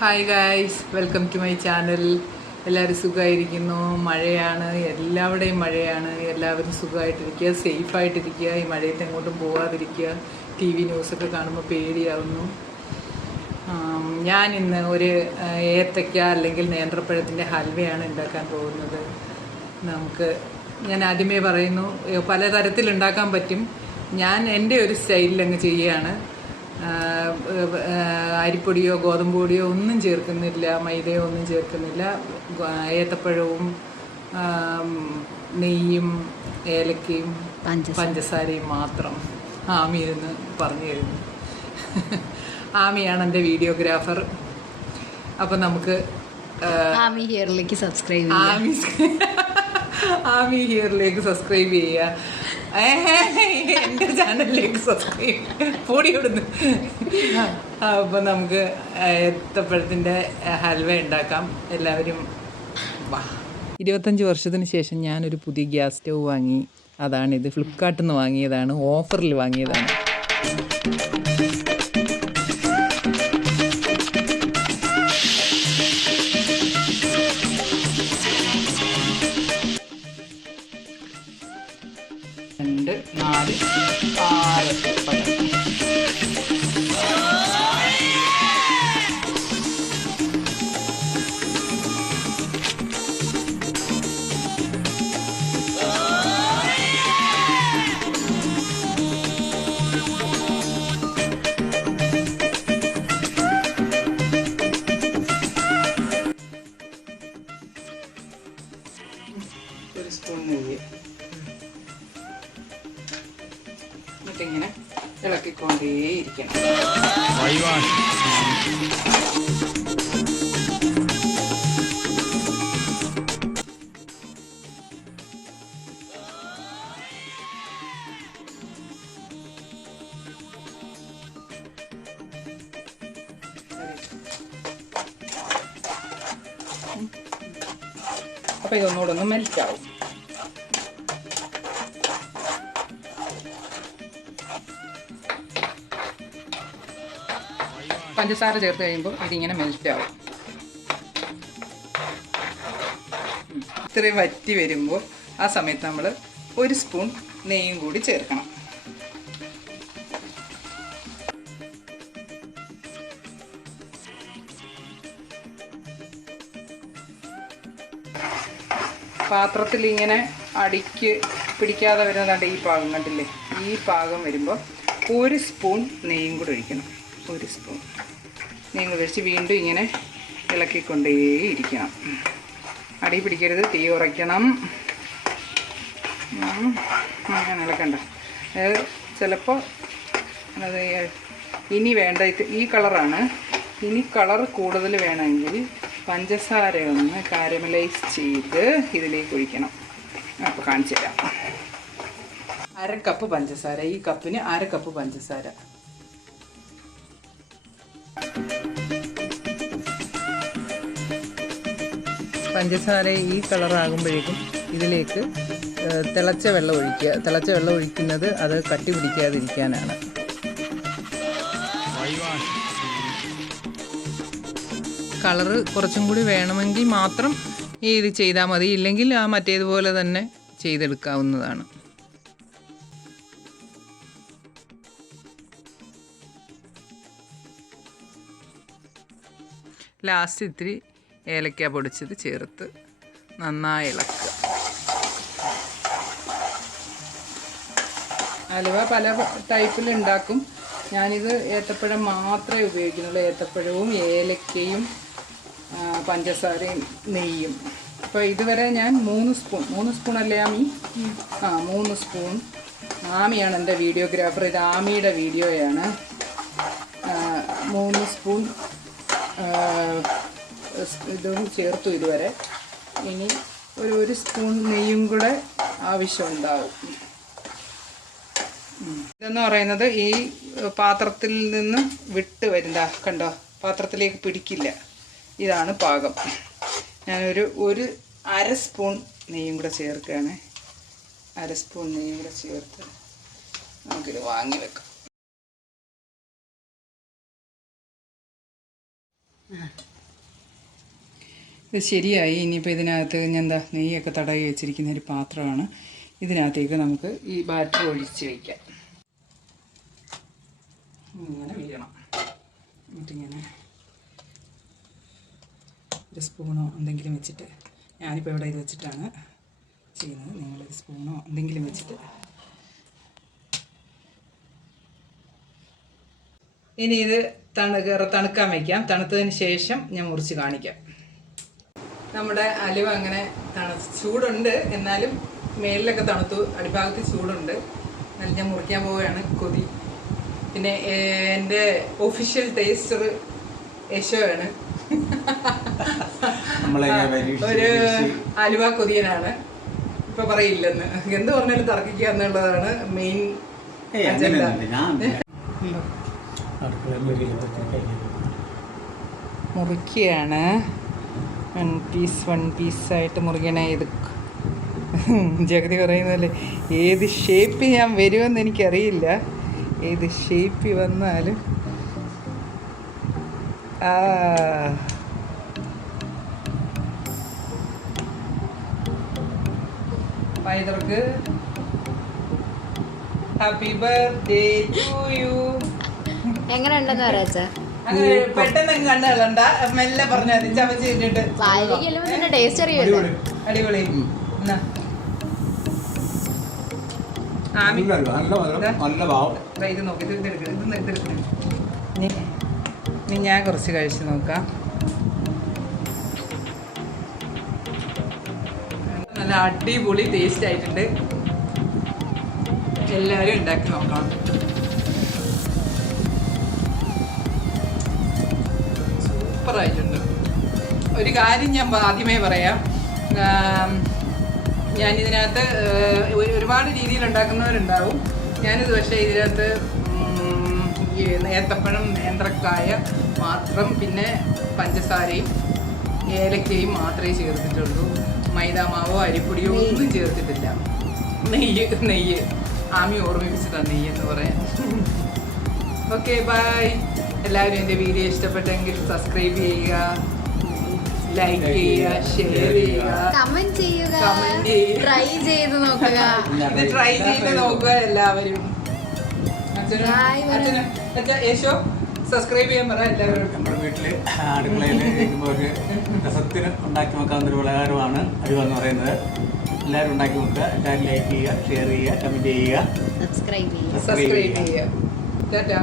Hi guys, welcome to my channel. എല്ലാവരും സുഖമായിരിക്കുന്നു. മഴയാണ്, എല്ലാവരുടെയും മഴയാണ്. എല്ലാവരും സുഖമായിട്ടിരിക്കുക, സേഫായിട്ടിരിക്കുക. ഈ മഴയത്ത് എങ്ങോട്ടും പോകാതിരിക്കുക. ടി വി ന്യൂസൊക്കെ കാണുമ്പോൾ പേടിയാവുന്നു. ഞാൻ ഇന്ന് ഒരു ഏത്തയ്ക്ക അല്ലെങ്കിൽ നേന്ത്രപ്പഴത്തിൻ്റെ ഹൽവയാണ് ഉണ്ടാക്കാൻ പോകുന്നത്. ഞാൻ ആദ്യമേ പറയുന്നു, പലതരത്തിൽ ഉണ്ടാക്കാൻ പറ്റും. ഞാൻ എൻ്റെ ഒരു സ്റ്റൈലിൽ അങ്ങ് ചെയ്യുകയാണ്. അരിപ്പൊടിയോ ഗോതമ്പ് പൊടിയോ ഒന്നും ചേർക്കുന്നില്ല, മൈദയോ ഒന്നും ചേർക്കുന്നില്ല. ഏത്തപ്പഴവും നെയ്യും ഏലക്കയും പഞ്ചസാരയും മാത്രം. ആമി ഇരുന്ന് പറഞ്ഞു തരുന്നു. ആമിയാണ് എൻ്റെ വീഡിയോഗ്രാഫർ. അപ്പം നമുക്ക് ആമി ഹിയറിലേക്ക് സബ്സ്ക്രൈബ് ചെയ്യുക. എൻ്റെ ചാനലിലേക്ക് സബ്സ്ക്രൈബ് പൊടി കൊടുന്നു. അപ്പം നമുക്ക് ഏത്തപ്പഴത്തിൻ്റെ ഹൽവ ഉണ്ടാക്കാം. എല്ലാവരും വാ. 25 വർഷത്തിന് ശേഷം ഞാനൊരു പുതിയ ഗ്യാസ് സ്റ്റവ് വാങ്ങി. അതാണിത്. ഫ്ലിപ്കാർട്ടിൽ നിന്ന് വാങ്ങിയതാണ്, ഓഫറിൽ വാങ്ങിയതാണ്. രണ്ട് 4 6 പഴം. ഒരു സ്പൂൺ നെയ്യ്. എന്നിട്ടിങ്ങനെ ഇളക്കിക്കൊണ്ടേയിരിക്കണം. അപ്പം ഇതൊന്നുകൂടെ ഒന്ന് മെൽറ്റാവും. പഞ്ചസാര ചേർത്ത് കഴിയുമ്പോൾ ഇതിങ്ങനെ മെൽറ്റാവും. ഇത്രയും വറ്റി വരുമ്പോൾ ആ സമയത്ത് നമ്മൾ ഒരു സ്പൂൺ നെയ്യും കൂടി ചേർക്കണം. പാത്രത്തിൽ ഇങ്ങനെ അടിക്ക് പിടിക്കാതെ വരുന്നതാണ്ട് ഈ പാകം കണ്ടില്ലേ? ഈ പാകം വരുമ്പോൾ ഒരു സ്പൂൺ നെയ്യും കൂടി ഒഴിക്കണം. ഒരു സ്പൂൺ നെയ്യും കൂടി ഒഴിച്ച് വീണ്ടും ഇങ്ങനെ ഇളക്കിക്കൊണ്ടേയിരിക്കണം. അടി പിടിക്കരുത്, തീ കുറയ്ക്കണം. അങ്ങനെ ഇളക്കണ്ട. അത് ചിലപ്പോൾ അത് ഇനി വേണ്ട ഈ കളറാണ്. ഇനി കളർ കൂടുതൽ വേണമെങ്കിൽ പഞ്ചസാര ഒന്ന് കാരമലൈസ് ചെയ്ത് ഇതിലേക്ക് ഒഴിക്കണം. അപ്പോൾ കാണിച്ചു തരാം. 1/2 കപ്പ് പഞ്ചസാര. ഈ കപ്പിന് 1/2 കപ്പ് പഞ്ചസാര. പഞ്ചസാര ഈ കളറാകുമ്പോഴേക്കും ഇതിലേക്ക് തിളച്ച വെള്ളം ഒഴിക്കുക. തിളച്ച വെള്ളം ഒഴിക്കുന്നത് അത് കട്ടി പിടിക്കാതിരിക്കാനാണ്. കളറ് കുറച്ചും കൂടി വേണമെങ്കിൽ മാത്രം ഇത് ചെയ്താൽ മതി, ഇല്ലെങ്കിൽ ആ മറ്റേതുപോലെ തന്നെ ചെയ്തെടുക്കാവുന്നതാണ്. ലാസ്റ്റ് ഇത്തിരി ഏലക്ക പൊടിച്ചത് ചേർത്ത് നന്നായി ഇളക്കുക. ഹലുവ പല ടൈപ്പിൽ ഉണ്ടാക്കും. ഞാനിത് ഏത്തപ്പഴം മാത്രമേ ഉപയോഗിക്കുന്നുള്ളൂ. ഏത്തപ്പഴവും ഏലക്കയും പഞ്ചസാരയും നെയ്യും. അപ്പോൾ ഇതുവരെ ഞാൻ 3 സ്പൂൺ അല്ലേ ആമി? 3 സ്പൂൺ. ആമിയാണ് എൻ്റെ വീഡിയോഗ്രാഫർ. ഇത് ആമിയുടെ വീഡിയോയാണ്. 3 സ്പൂൺ ഇതും ചേർത്തു ഇതുവരെ. ഇനി ഒരു സ്പൂൺ നെയ്യും കൂടെ ആവശ്യമുണ്ടാവും. ഇതെന്ന് പറയുന്നത് ഈ പാത്രത്തിൽ നിന്ന് വിട്ട് വരുന്ന കണ്ടോ, പാത്രത്തിലേക്ക് പിടിക്കില്ല. ഇതാണ് പാകം. ഞാനൊരു 1/2 സ്പൂൺ നെയ്യും കൂടെ ചേർക്കുകയാണ്. 1/2 സ്പൂൺ നെയ്യും കൂടെ ചേർത്ത് നമുക്കിത് വാങ്ങി വെക്കാം. ഇത് ശരിയായി. ഇനിയിപ്പോൾ ഇതിനകത്ത് ഞാൻ എന്താ നെയ്യൊക്കെ തടവി വെച്ചിരിക്കുന്ന ഒരു പാത്രമാണ്. ഇതിനകത്തേക്ക് നമുക്ക് ഈ ബാറ്റർ ഒഴിച്ച് വയ്ക്കാം. ഇങ്ങനെ വീഴണം. എന്നിട്ടിങ്ങനെ ഒരു സ്പൂണോ എന്തെങ്കിലും വെച്ചിട്ട്, ഞാനിപ്പോൾ ഇവിടെ ഇത് വെച്ചിട്ടാണ് ചെയ്യുന്നത്. നിങ്ങളൊരു സ്പൂണോ എന്തെങ്കിലും വെച്ചിട്ട് ഇനി ഇത് തണുക്കാൻ വയ്ക്കാം. തണുത്തതിന് ശേഷം ഞാൻ മുറിച്ച് കാണിക്കാം. നമ്മുടെ അലുവ അങ്ങനെ ചൂടുണ്ട്, എന്നാലും മേലിലൊക്കെ തണുത്തു, അടിഭാഗത്ത് ചൂടുണ്ട്. എന്നാലും ഞാൻ മുറിക്കാൻ പോവുകയാണ്. കൊതി. പിന്നെ എൻ്റെ ഒഫീഷ്യൽ ടേസ്റ്റർ യശോയാണ്. ഒരു അലുവ കൊതിയനാണ്. ഇപ്പൊ പറയില്ലെന്ന്, എന്ത് പറഞ്ഞാലും തർക്കിക്കുക എന്നുള്ളതാണ് മെയിൻ അജണ്ട. മുറിക്കുകയാണ്. വൺ പീസായിട്ട് മുറിക്കണേ. ഇത് ജഗതി പറയുന്നല്ലേ, ഏത് ഷേപ്പ് ഞാൻ വരുമെന്ന് എനിക്കറിയില്ല. ഏത് ഷേപ്പ് വന്നാലും പൈതർക്ക് ഹാപ്പി ബർത്ത്ഡേ ടു യു. എങ്ങനെ ഉണ്ടെന്ന് പറയാ? അങ്ങനെ പെട്ടെന്ന് കണ്ടുകളണ്ട, മെല്ലെ പറഞ്ഞാൽ മതി. ചവച്ച് കഴിഞ്ഞിട്ട് ടേസ്റ്റ് അറിയുമല്ലോ. അടിപൊളി. ഇത് നോക്കി, ഇതെടുക്കണം. ഇനി ഞാൻ കുറച്ച് കഴിച്ച് നോക്കാം. നല്ല അടിപൊളി ടേസ്റ്റ് ആയിട്ടുണ്ട്. എല്ലാവരും ഉണ്ടാക്കി നോക്കാം. സൂപ്പറായിട്ടുണ്ട്. ഒരു കാര്യം ഞാൻ ആദ്യമേ പറയാം, ഞാനിതിനകത്ത് ഒരുപാട് രീതിയിൽ ഉണ്ടാക്കുന്നവരുണ്ടാവും. ഞാനിത് പക്ഷേ ഇതിനകത്ത് ഏത്തപ്പഴം, നേന്ത്രക്കായ മാത്രം, പിന്നെ പഞ്ചസാരയും ഏലക്കയും മാത്രമേ ചേർത്തിട്ടുള്ളൂ. മൈദാമാവോ അരിപ്പൊടിയോ ഒന്നും ചേർത്തിട്ടില്ല. നെയ്യ് ആമി ഓർമ്മിപ്പിച്ചതാണ് നെയ്യെന്ന് പറയാൻ. Okay, bye. എല്ലാവരും എൻ്റെ വീഡിയോ ഇഷ്ടപ്പെട്ടെങ്കിൽ സബ്സ്ക്രൈബ് ചെയ്യുക, ലൈക്ക് ചെയ്യുക, ഷെയർ ചെയ്യുക, കമന്റ് ചെയ്യുക, ട്രൈ ചെയ്ത് നോക്കുക. ഇത് ട്രൈ ചെയ്ത് നോക്കുക എല്ലാവരും. യേശോ സബ്സ്ക്രൈബ് ചെയ്യാൻ പറ എല്ലാവരും. നമ്മുടെ വീട്ടിൽ അടുക്കളയിൽ ഒരു രസത്തിന് ഉണ്ടാക്കി നോക്കാവുന്ന ഒരു പലഹാരമാണ് അലുവ എന്ന് പറയുന്നത്. എല്ലാവരും ഉണ്ടാക്കി നോക്കുക. എല്ലാവരും ലൈക്ക് ചെയ്യുക, ഷെയർ ചെയ്യുക, കമന്റ് ചെയ്യുക, സബ്സ്ക്രൈബ് ചെയ്യുക. ടാറ്റാ.